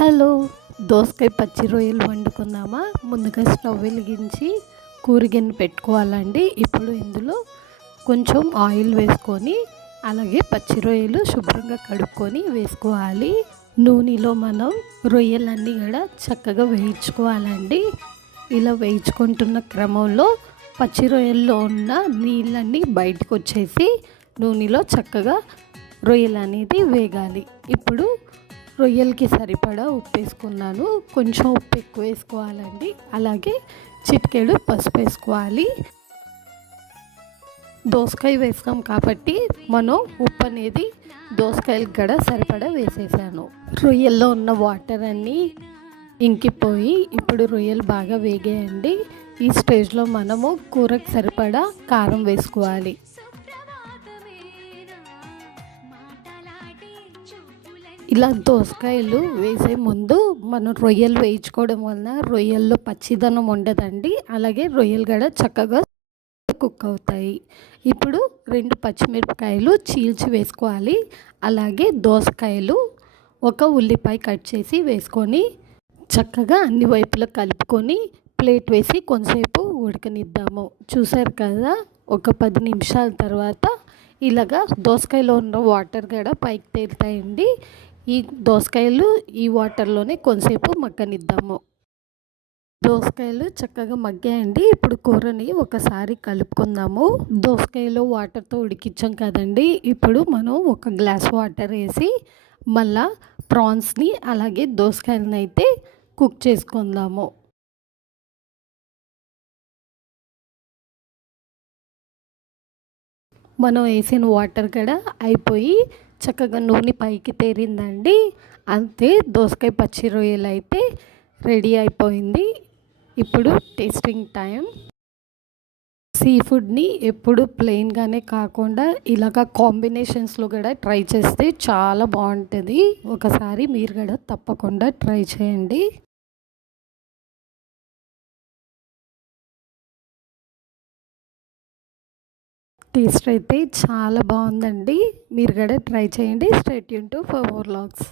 Hello, దోసకాయ పచ్చి రొయ్యలు వండుకుందామా. ముందుగా స్టవ్ వెలిగించి కూరగిన్నె పెట్టుకోవాలండి. ఇప్పుడు ఇందులో కొంచెం ఆయిల్ వేసుకొని అలాగే పచ్చి రొయ్యలు శుభ్రంగా కడుక్కొని వేసుకోవాలి. నూనెలో మనం రొయ్యలన్నీ కూడా చక్కగా వేయించుకోవాలండి. ఇలా వేయించుకుంటున్న క్రమంలో పచ్చి రొయ్యల్లో ఉన్న నీళ్ళన్నీ బయటకు వచ్చేసి నూనెలో చక్కగా రొయ్యలు అనేది వేగాలి. ఇప్పుడు రొయ్యలకి సరిపడా ఉప్పు వేసుకున్నాను. కొంచెం ఉప్పు ఎక్కువ వేసుకోవాలండి. అలాగే చిటికెడు పసుపు వేసుకోవాలి. దోసకాయ వేస్తాం కాబట్టి మనం ఉప్పు అనేది దోసకాయలకు కూడా సరిపడా వేసేసాను. రొయ్యల్లో ఉన్న వాటర్ అన్నీ ఇంకిపోయి ఇప్పుడు రొయ్యలు బాగా వేగాయండి. ఈ స్టేజ్లో మనము కూరకు సరిపడా కారం వేసుకోవాలి. ఇలా దోసకాయలు వేసే ముందు మనం రొయ్యలు వేయించుకోవడం వలన రొయ్యల్లో పచ్చిదనం ఉండదండి. అలాగే రొయ్యలు కూడా చక్కగా కుక్ అవుతాయి. ఇప్పుడు 2 పచ్చిమిరపకాయలు చీల్చి వేసుకోవాలి. అలాగే దోసకాయలు, 1 ఉల్లిపాయ కట్ చేసి వేసుకొని చక్కగా అన్ని వైపులా కలుపుకొని ప్లేట్ వేసి కొంతసేపు ఉడకనిద్దాము. చూసారు కదా, ఒక 10 నిమిషాల తర్వాత ఇలాగా దోసకాయలో ఉన్న వాటర్ కూడా పైకి తేలుతాయండి. ఈ దోసకాయలు ఈ వాటర్లోనే కొంతసేపు మగ్గనిద్దాము. దోసకాయలు చక్కగా మగ్గాయండి. ఇప్పుడు కూరని ఒకసారి కలుపుకుందాము. దోసకాయలు వాటర్తో ఉడికించాం కదండి. ఇప్పుడు మనం 1 గ్లాస్ వాటర్ వేసి మళ్ళా ప్రాన్స్ని అలాగే దోసకాయలని అయితే కుక్ చేసుకుందాము. మనం వేసిన వాటర్ కూడా అయిపోయి చక్కగా నూనె పైకి తేరిందండి. అంతే, దోసకాయ పచ్చి రొయ్యలు అయితే రెడీ అయిపోయింది. ఇప్పుడు టేస్టింగ్ టైం. సీ ఫుడ్ని ఎప్పుడు ప్లెయిన్గానే కాకుండా ఇలాగ కాంబినేషన్స్లో కూడా ట్రై చేస్తే చాలా బాగుంటుంది. ఒకసారి మీరు కూడా తప్పకుండా ట్రై చేయండి. టేస్ట్ అయితే చాలా బాగుందండి. మీరు కూడా ట్రై చేయండి. Stay tune to for more vlogs.